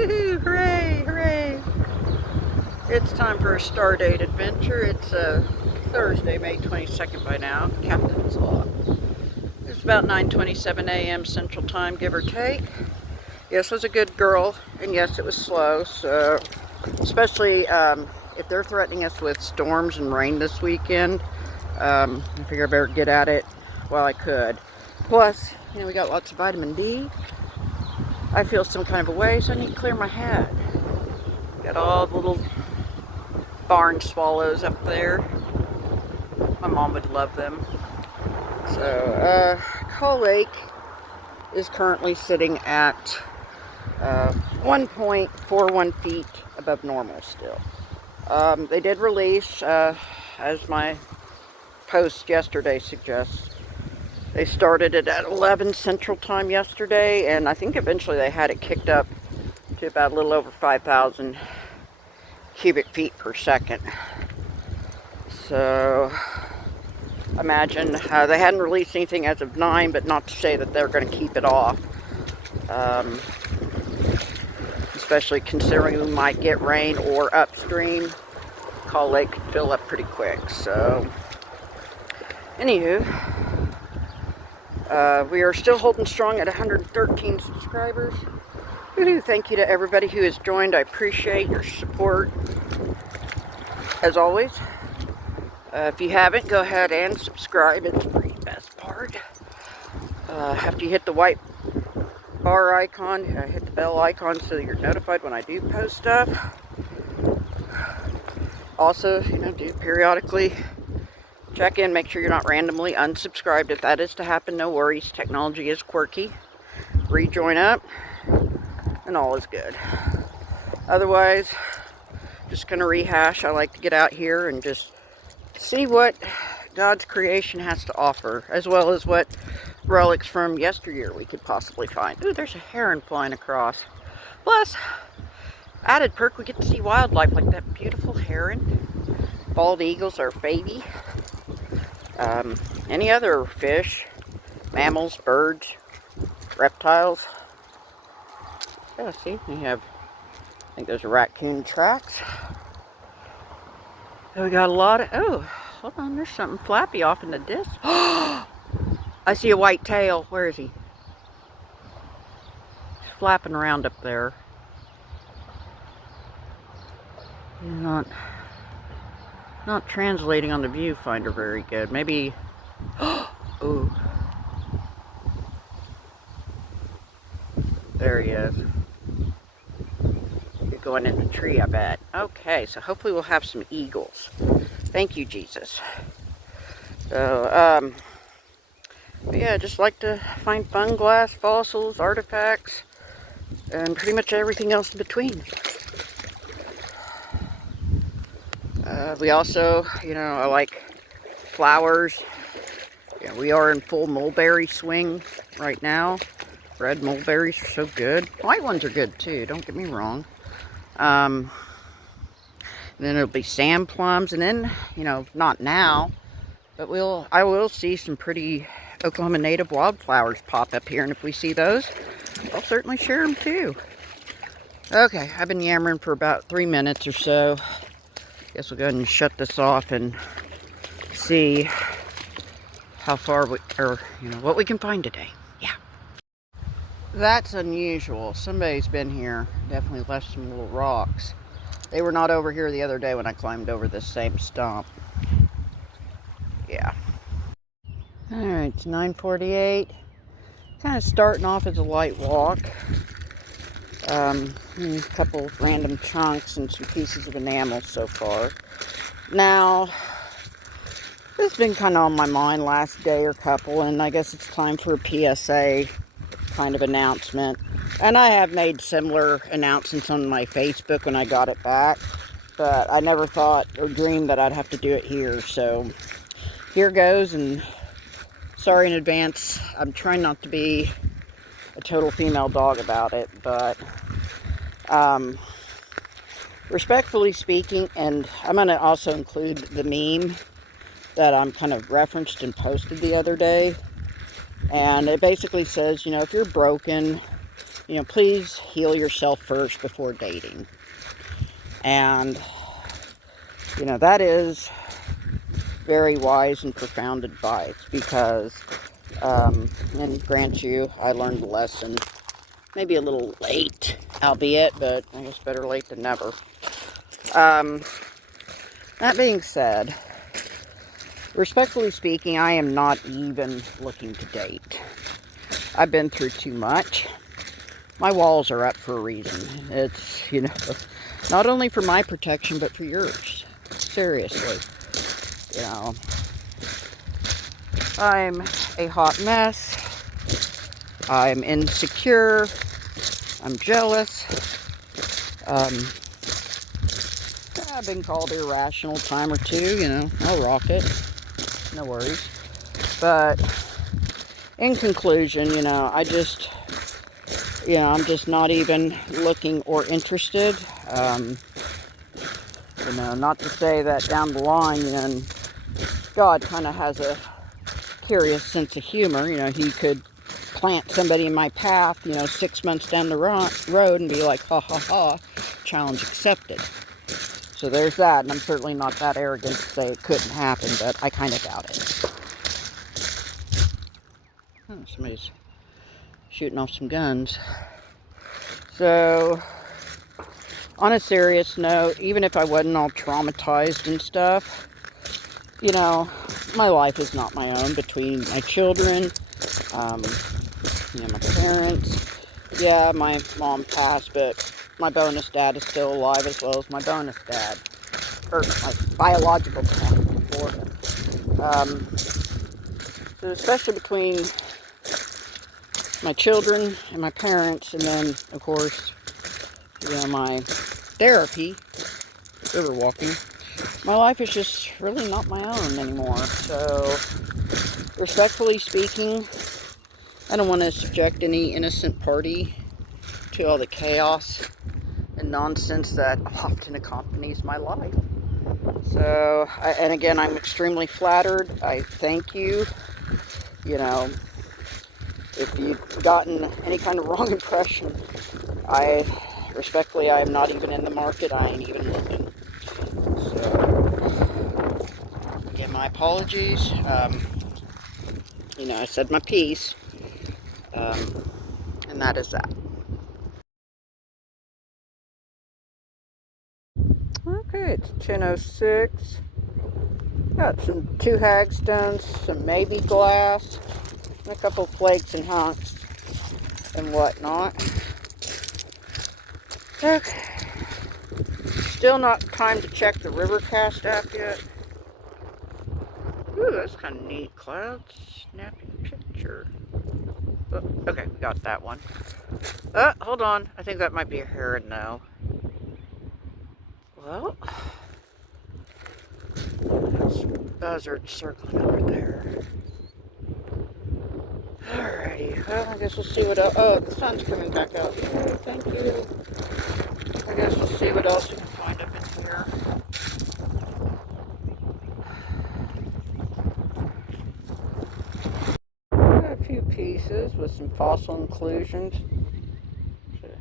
Woohoo! Hooray! Hooray! It's time for a Stardate adventure. It's Thursday, May 22nd by now. Captain's log. It's about 9:27 a.m. Central Time, give or take. Yes, it was a good girl, and yes, it was slow. So, especially if they're threatening us with storms and rain this weekend, I figure I better get at it while I could. Plus, we got lots of vitamin D. I feel some kind of a way, so I need to clear my head. Got all the little barn swallows up there. My mom would love them. So, Call Lake is currently sitting at 1.41 feet above normal still. They did release, as my post yesterday suggests, they started it at 11 Central Time yesterday, and I think eventually they had it kicked up to about a little over 5,000 cubic feet per second. So, imagine they hadn't released anything as of 9, but not to say that they're going to keep it off. Especially considering we might get rain or upstream. Call Lake could fill up pretty quick. So, anywho, we are still holding strong at 113 subscribers. Woohoo! Thank you to everybody who has joined. I appreciate your support, as always. If you haven't, go ahead and subscribe. It's the best part. After you hit the white bar icon, hit the bell icon so that you're notified when I do post stuff. Also, do periodically check in, make sure you're not randomly unsubscribed. If that is to happen, no worries. Technology is quirky. Rejoin up, and all is good. Otherwise, just going to rehash. I like to get out here and just see what God's creation has to offer, as well as what relics from yesteryear we could possibly find. Ooh, there's a heron flying across. Plus, added perk, we get to see wildlife like that beautiful heron. Bald eagles are baby. Any other fish, mammals, birds, reptiles. Yeah, see, we have, I think those are raccoon tracks. So we got a lot of, oh, hold on, there's something flappy off in the distance. I see a white tail. Where is he? He's flapping around up there. He's not translating on the viewfinder very good. Maybe, ooh. There he is. You're going in the tree, I bet. Okay, so hopefully we'll have some eagles. Thank you, Jesus. So, but yeah, just like to find fun glass, fossils, artifacts, and pretty much everything else in between. We also, I like flowers. Yeah, we are in full mulberry swing right now. Red mulberries are so good. White ones are good too, don't get me wrong. And then it'll be sand plums, and then, not now, but I will see some pretty Oklahoma native wildflowers pop up here, and if we see those, I'll certainly share them too. Okay, I've been yammering for about 3 minutes or so. Guess we'll go ahead and shut this off and see how far what we can find today. Yeah. That's unusual. Somebody's been here. Definitely left some little rocks. They were not over here the other day when I climbed over this same stump. Yeah. Alright, it's 9:48. Kind of starting off as a light walk. A couple random chunks and some pieces of enamel so far. Now, this has been kind of on my mind last day or couple, and I guess it's time for a PSA kind of announcement. And I have made similar announcements on my Facebook when I got it back, but I never thought or dreamed that I'd have to do it here. So here goes, and sorry in advance. I'm trying not to be a total female dog about it, but respectfully speaking, and I'm going to also include the meme that I'm kind of referenced and posted the other day, and it basically says, if you're broken, please heal yourself first before dating. And, that is very wise and profound advice, because, and grant you, I learned the lesson maybe a little late, albeit, but I guess better late than never. That being said, respectfully speaking, I am not even looking to date. I've been through too much. My walls are up for a reason. It's, not only for my protection, but for yours. Seriously. I'm a hot mess. I'm insecure. I'm jealous. I've been called irrational a time or two, I'll rock it. No worries. But in conclusion, I'm just not even looking or interested. Not to say that down the line, God kind of has a curious sense of humor. He could plant somebody in my path, 6 months down the road and be like, ha ha ha, challenge accepted. So there's that, and I'm certainly not that arrogant to say it couldn't happen, but I kind of doubt it. Oh, somebody's shooting off some guns. So, on a serious note, even if I wasn't all traumatized and stuff, my life is not my own. Between my children, my parents. Yeah, my mom passed, but my bonus dad is still alive, as well as my bonus dad. Or my biological dad before. So especially between my children and my parents, and then, of course, my therapy, river walking, my life is just really not my own anymore. So, respectfully speaking, I don't want to subject any innocent party to all the chaos and nonsense that often accompanies my life. So, and again, I'm extremely flattered. I thank you. If you've gotten any kind of wrong impression, I am not even in the market. I ain't even looking. So, again, my apologies. I said my piece. And that is that. Okay, it's 10:06. Got two hagstones, some maybe glass, and a couple flakes and hunks and whatnot. Okay. Still not time to check the Rivercast app yet. Ooh, that's kind of neat. Clouds snapping picture. Oh, okay, we got that one. Hold on. I think that might be a heron now. Well, there's buzzards circling over there. Alrighty, well, I guess we'll see what else. Oh, the sun's coming back out. Yay, thank you. I guess we'll see what else we can find up in here. Got a few pieces with some fossil inclusions.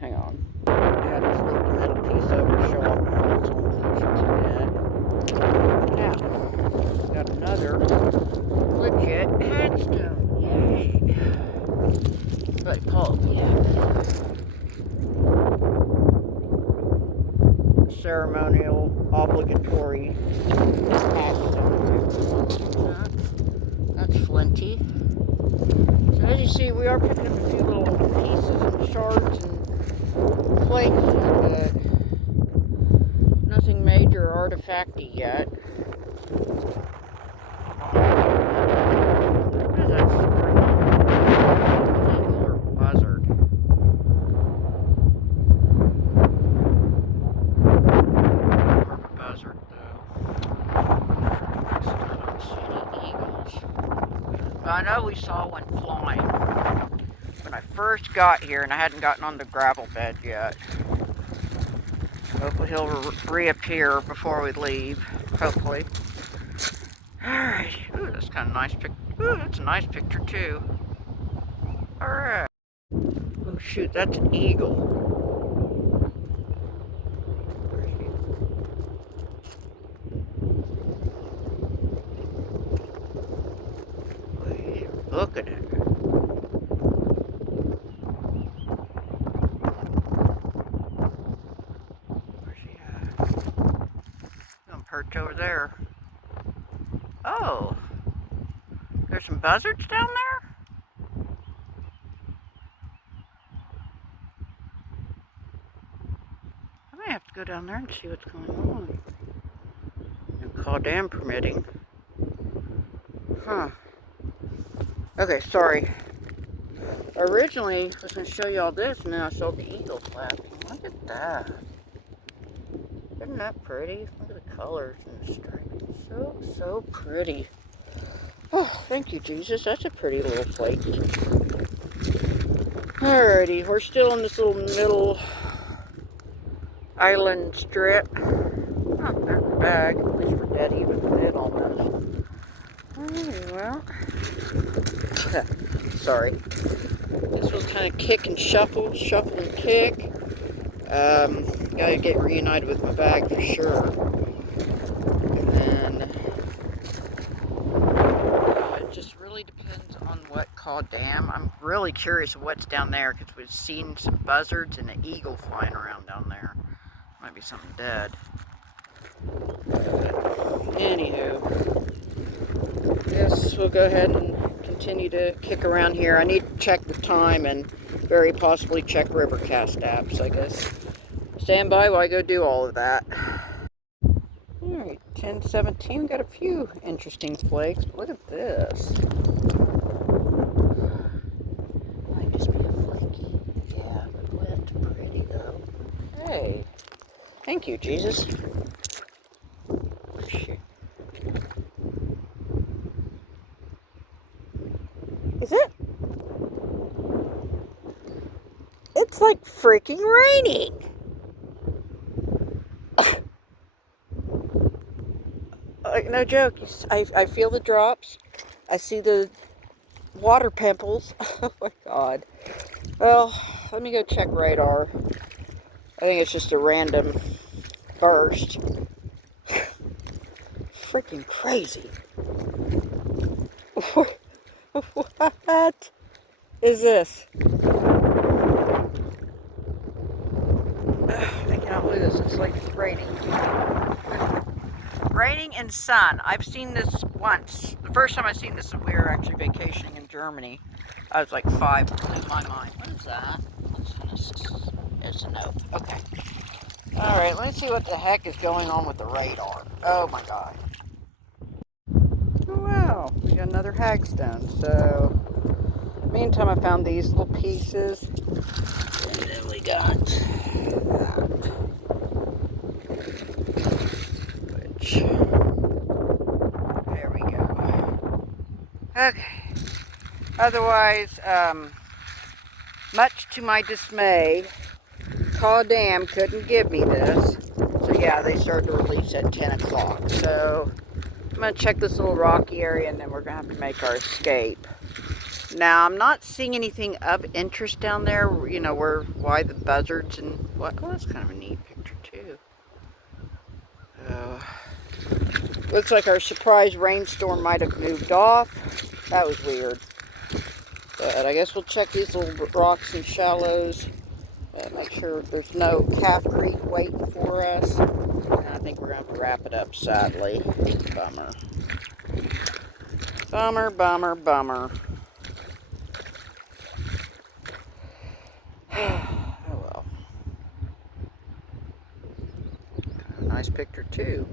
Hang on. Yeah, just flip the middle piece over to show off the fossil inclusions again. Now, got another legit headstone. Yay. Right, Paul, yeah. Ceremonial, obligatory headstone. That's flinty. So as you see, we are picking up a few little pieces and shards and flakes, but nothing major or artifacty yet. I know we saw one flying when I first got here, and I hadn't gotten on the gravel bed yet. Hopefully he'll reappear before we leave. Hopefully. Alright. Ooh, that's kind of nice picture. Ooh, that's a nice picture too. Alright. shoot, that's an eagle. Look at it. Where's she at? Gonna perch over there. Oh, there's some buzzards down there? I may have to go down there and see what's going on. And call dam permitting. Huh. Okay, sorry. Originally, I was going to show you all this, and then I saw the eagle flapping. Look at that. Isn't that pretty? Look at the colors and the striping. So pretty. Oh, thank you, Jesus. That's a pretty little flake. Alrighty, we're still in this little middle island strip. Oh, there's a bag. At least we're dead even with it almost. Alrighty, well. Sorry. This was kind of kick and shuffle and kick. Gotta get reunited with my bag for sure. And then it just really depends on what called dam. I'm really curious of what's down there because we've seen some buzzards and an eagle flying around down there. Might be something dead. Anywho, yes, we'll go ahead and continue to kick around here. I need to check the time and very possibly check Rivercast apps, I guess. Stand by while I go do all of that. Alright, 10:17. Got a few interesting flakes, but look at this. Might just be a flaky. Yeah, but boy, that's pretty though. Hey. Thank you, Jesus. Shoot. Is it? It's like freaking raining. Like, no joke. I feel the drops. I see the water pimples. Oh my God. Well, let me go check radar. I think it's just a random burst. Freaking crazy. What is this? I cannot believe this. It's like it's raining. Raining and sun. I've seen this once. The first time I seen this, we were actually vacationing in Germany. I was like 5. It blew my mind. What is that? It's a note. Okay. Alright, let's see what the heck is going on with the radar. Oh my God. Oh wow, we got another hagstone. So, meantime, I found these little pieces. And then we got that. Which, there we go. Okay. Otherwise, much to my dismay, Call Dam couldn't give me this. So yeah, they started to release at 10 o'clock. So I'm going to check this little rocky area and then we're going to have to make our escape. Now, I'm not seeing anything of interest down there, you know, why the buzzards and what. Oh, that's kind of a neat picture too. Looks like our surprise rainstorm might have moved off. That was weird. But I guess we'll check these little rocks and shallows and make sure there's no calf creek waiting for us. And I think we're going to have to wrap it up, sadly. Bummer. Bummer, bummer, bummer. Oh well. Kind of a nice picture too.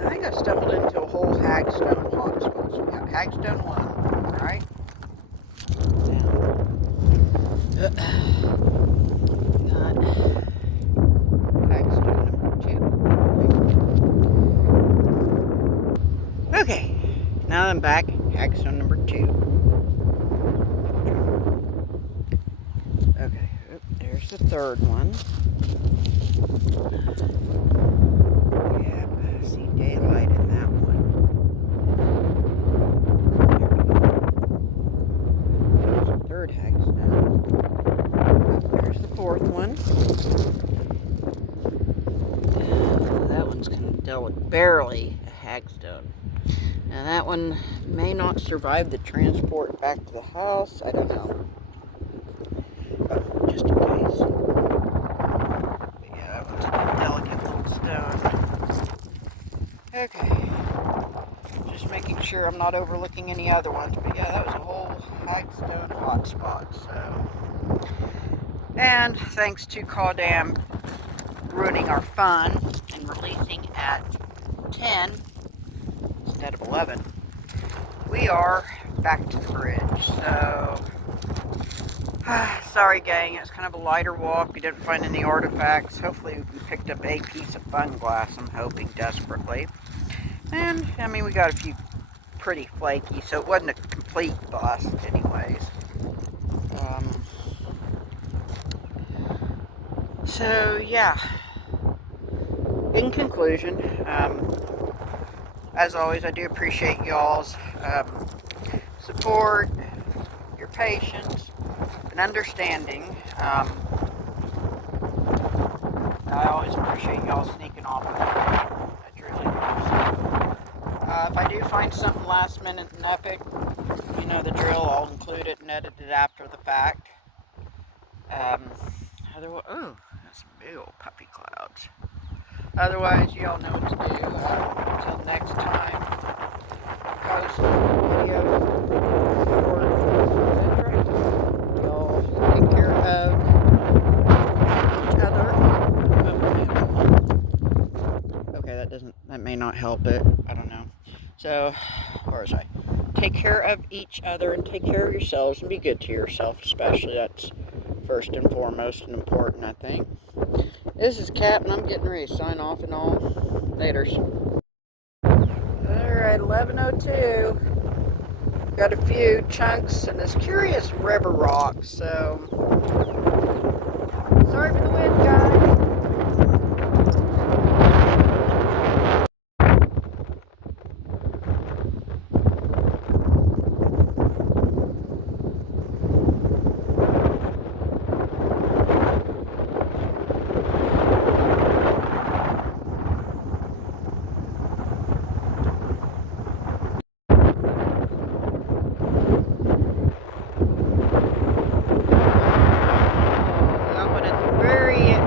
I think I stumbled into a whole hagstone hotspot. So we got hagstone 1, alright? Got hagstone number 2. Okay, now I'm back. Hagstone number 2. Okay, there's the third one. Yep. I see daylight in that one. There's a third hagstone. There's the fourth one. That one's kind of delicate, barely a hagstone. Now that one may not survive the transport back to the house. I don't know. Oh, just in case. But yeah, that one's a delicate little stone. Okay. Just making sure I'm not overlooking any other ones. But yeah, that was a whole hagstone hotspot. So, and thanks to Caudam ruining our fun and releasing at 10 instead of 11, we are back to the bridge. So, sorry gang, it was kind of a lighter walk. We didn't find any artifacts. Hopefully we picked up a piece of fun glass, I'm hoping desperately. And, I mean, we got a few pretty flaky, so it wasn't a complete bust anyways. So, yeah. In conclusion, as always, I do appreciate y'all's support, your patience, and understanding. I always appreciate y'all sneaking off with me. I truly do. If I do find something last minute and epic, you know the drill, I'll include it and edit it after the fact. Otherwise, oh, that's some big old puppy clouds. Otherwise, y'all know what to do. Until next time, post a video for y'all take care of each other. Okay, that may not help it. I don't know. So, where was I? Take care of each other and take care of yourselves and be good to yourself, especially. That's first and foremost and important, I think. This is Cap, and I'm getting ready to sign off and all. Laters. Alright, 11:02. Got a few chunks and this curious river rock, so sorry for the wind, guys.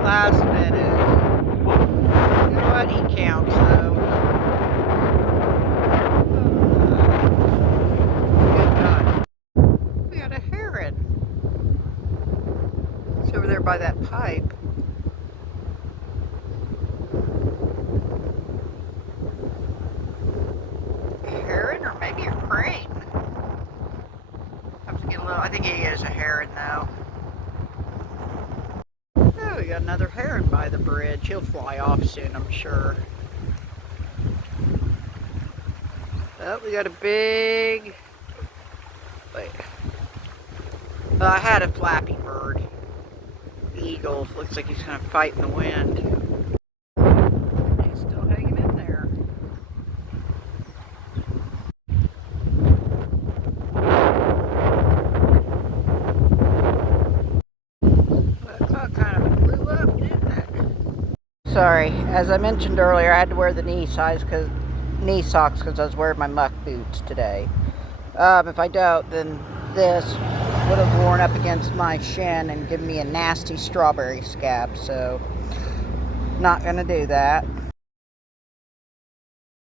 Last minute. You know what? He counts though. Good God. We got a heron. It's over there by that pipe. A heron or maybe a crane? I have to get a little. I think he is a heron though. Oh, we got another heron by the bridge. He'll fly off soon, I'm sure. Oh, we got a big... Wait. I had a flappy bird. Eagle. Looks like he's kind of fighting the wind. He's still hanging in there. That kind of blew up, didn't it? Sorry, as I mentioned earlier, I had to wear the knee socks because I was wearing my muck boots today. If I don't, then this would have worn up against my shin and given me a nasty strawberry scab, so not gonna do that.